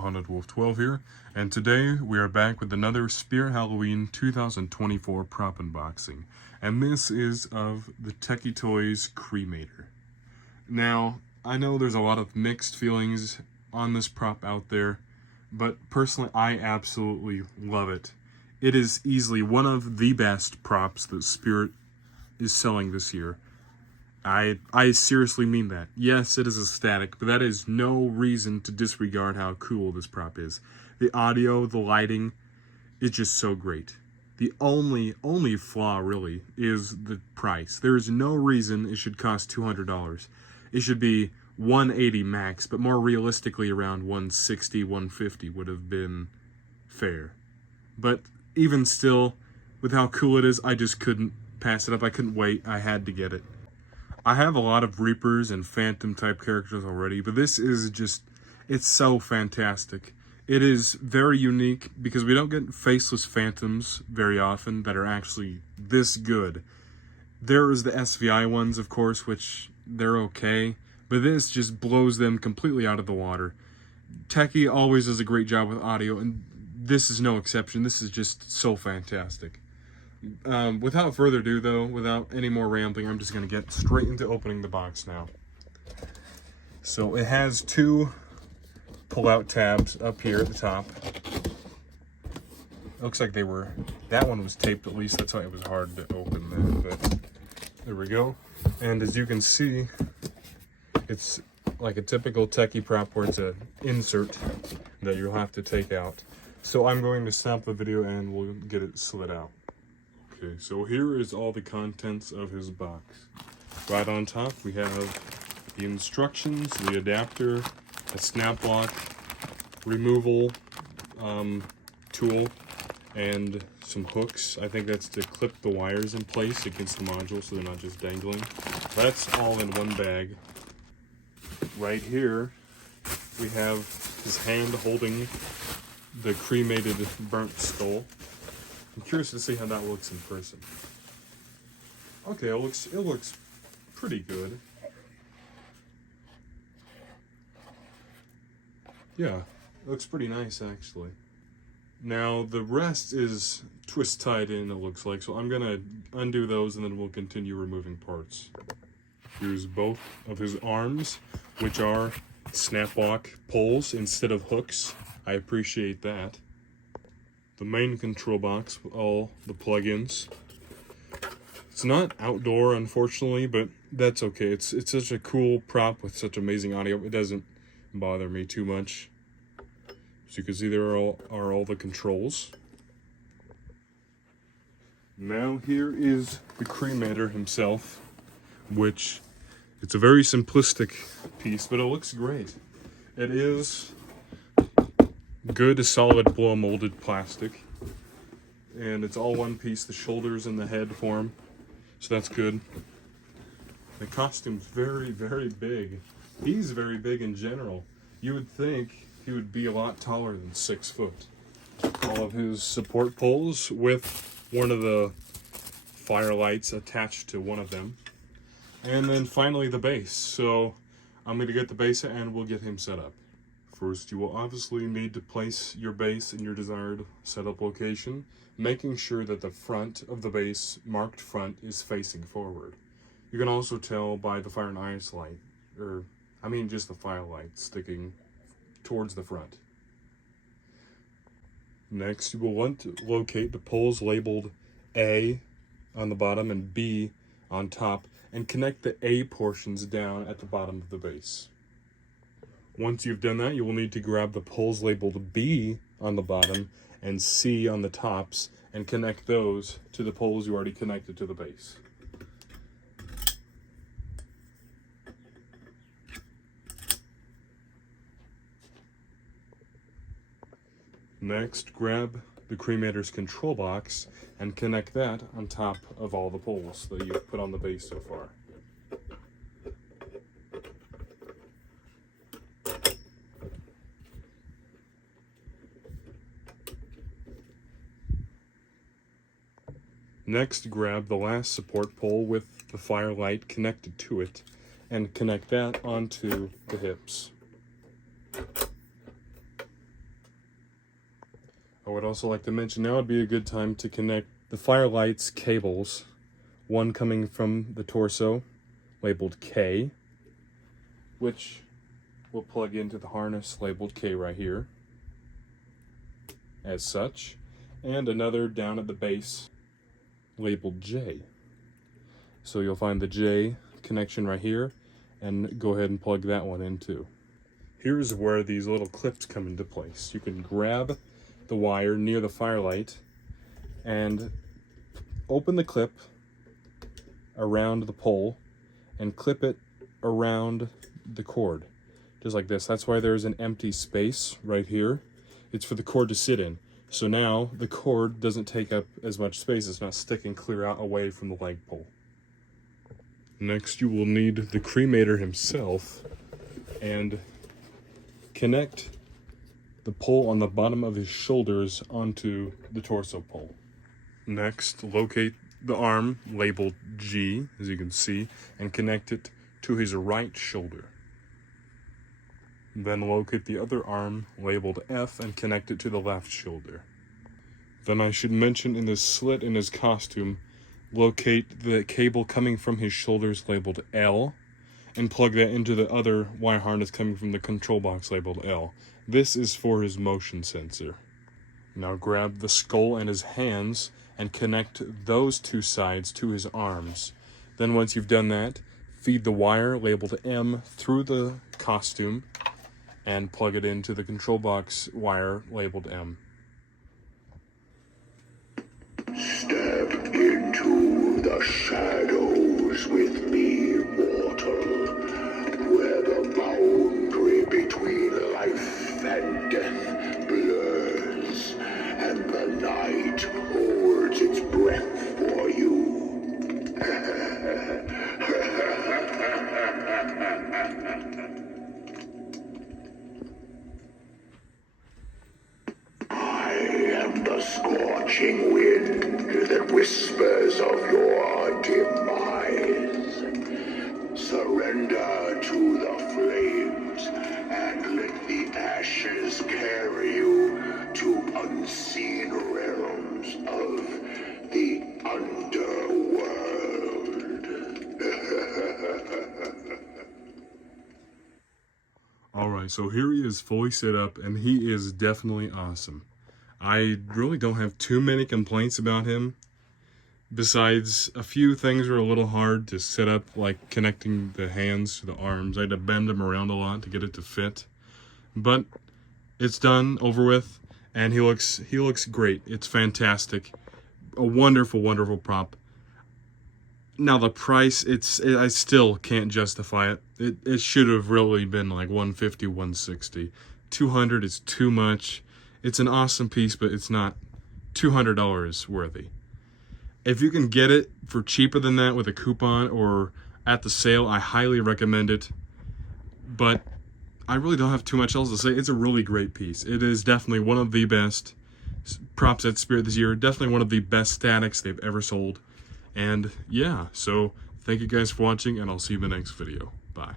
Haunted Wolf 12 here, and today we are back with another Spirit Halloween 2024 prop unboxing, and this is of the Techie Toys Cremator. Now, I know there's a lot of mixed feelings on this prop out there, but personally I absolutely love it. It is easily one of the best props that Spirit is selling this year. I seriously mean that. Yes, it is a static, but that is no reason to disregard how cool this prop is. The audio, the lighting, is just so great. The only flaw, really, is the price. There is no reason it should cost $200. It should be $180 max, but more realistically around $160, $150 would have been fair. But even still, with how cool it is, I just couldn't pass it up. I couldn't wait. I had to get it. I have a lot of Reapers and Phantom type characters already, but this is just, it's so fantastic. It is very unique because we don't get faceless Phantoms very often that are actually this good. There is the SVI ones, of course, which they're okay, but this just blows them completely out of the water. Techie always does a great job with audio, and this is no exception. This is just so fantastic. Without further ado, though, without any more rambling, I'm just going to get straight into opening the box now. So it has two pull-out tabs up here at the top. It looks like that one was taped at least, that's why it was hard to open there, but there we go. And as you can see, it's like a typical Techie prop where it's an insert that you'll have to take out. So I'm going to stop the video and we'll get it slid out. Okay, so here is all the contents of his box. Right on top we have the instructions, the adapter, a snap lock, removal tool, and some hooks. I think that's to clip the wires in place against the module so they're not just dangling. That's all in one bag. Right here we have his hand holding the cremated burnt skull. I'm curious to see how that looks in person. Okay, it looks pretty good. Yeah, it looks pretty nice actually. Now the rest is twist tied in, it looks like, so I'm gonna undo those and then we'll continue removing parts. Here's both of his arms, which are snap lock poles instead of hooks. I appreciate that. The main control box with all the plugins. It's not outdoor, unfortunately, but that's okay. It's such a cool prop with such amazing audio. It doesn't bother me too much. So you can see there are all the controls. Now here is the Cremator himself, which it's a very simplistic piece, but it looks great. It is good solid blow molded plastic, and it's all one piece, the shoulders and the head form, so that's good. The costume's very big. He's very big in general. You would think he would be a lot taller than 6 foot. All of his support poles with one of the firelights attached to one of them, and then finally the base. So I'm going to get the base and we'll get him set up. First, you will obviously need to place your base in your desired setup location, making sure that the front of the base, marked front, is facing forward. You can also tell by the fire and ice light, just the firelight sticking towards the front. Next, you will want to locate the poles labeled A on the bottom and B on top, and connect the A portions down at the bottom of the base. Once you've done that, you will need to grab the poles labeled B on the bottom and C on the tops and connect those to the poles you already connected to the base. Next, grab the Cremator's control box and connect that on top of all the poles that you've put on the base so far. Next, grab the last support pole with the firelight connected to it and connect that onto the hips. I would also like to mention now would be a good time to connect the Firelight's cables, one coming from the torso, labeled K, which will plug into the harness labeled K right here, as such, and another down at the base, labeled J. So you'll find the J connection right here, and go ahead and plug that one in too. Here's where these little clips come into place. You can grab the wire near the Firelight and open the clip around the pole and clip it around the cord, just like this. That's why there's an empty space right here. It's for the cord to sit in. So now the cord doesn't take up as much space. It's not sticking clear out away from the leg pole. Next, you will need the cremator himself and connect the pole on the bottom of his shoulders onto the torso pole. Next, locate the arm labeled G, as you can see, and connect it to his right shoulder. Then locate the other arm labeled F and connect it to the left shoulder. Then I should mention in the slit in his costume, locate the cable coming from his shoulders labeled L and plug that into the other wire harness coming from the control box labeled L. This is for his motion sensor. Now grab the skull and his hands and connect those two sides to his arms. Then once you've done that, feed the wire labeled M through the costume and plug it into the control box wire labeled M. Step into the shadows with me, mortal, where the boundary between life and death blurs, and the night holds its breath for you. I am the scorching wind that whispers of your demise. Surrender to the flames and let the ashes carry you to unseen realms of the underworld. Alright, so here he is fully set up, and he is definitely awesome. I really don't have too many complaints about him. Besides, a few things were a little hard to set up, like connecting the hands to the arms. I had to bend them around a lot to get it to fit. But it's done, over with, and he looks great. It's fantastic. A wonderful, wonderful prop. Now the price, I still can't justify it. It should have really been like $150, $160. $200 is too much. It's an awesome piece, but it's not $200 worthy. If you can get it for cheaper than that with a coupon or at the sale, I highly recommend it. But I really don't have too much else to say. It's a really great piece. It is definitely one of the best props at Spirit this year. Definitely one of the best statics they've ever sold. And yeah, so thank you guys for watching, and I'll see you in the next video. Bye.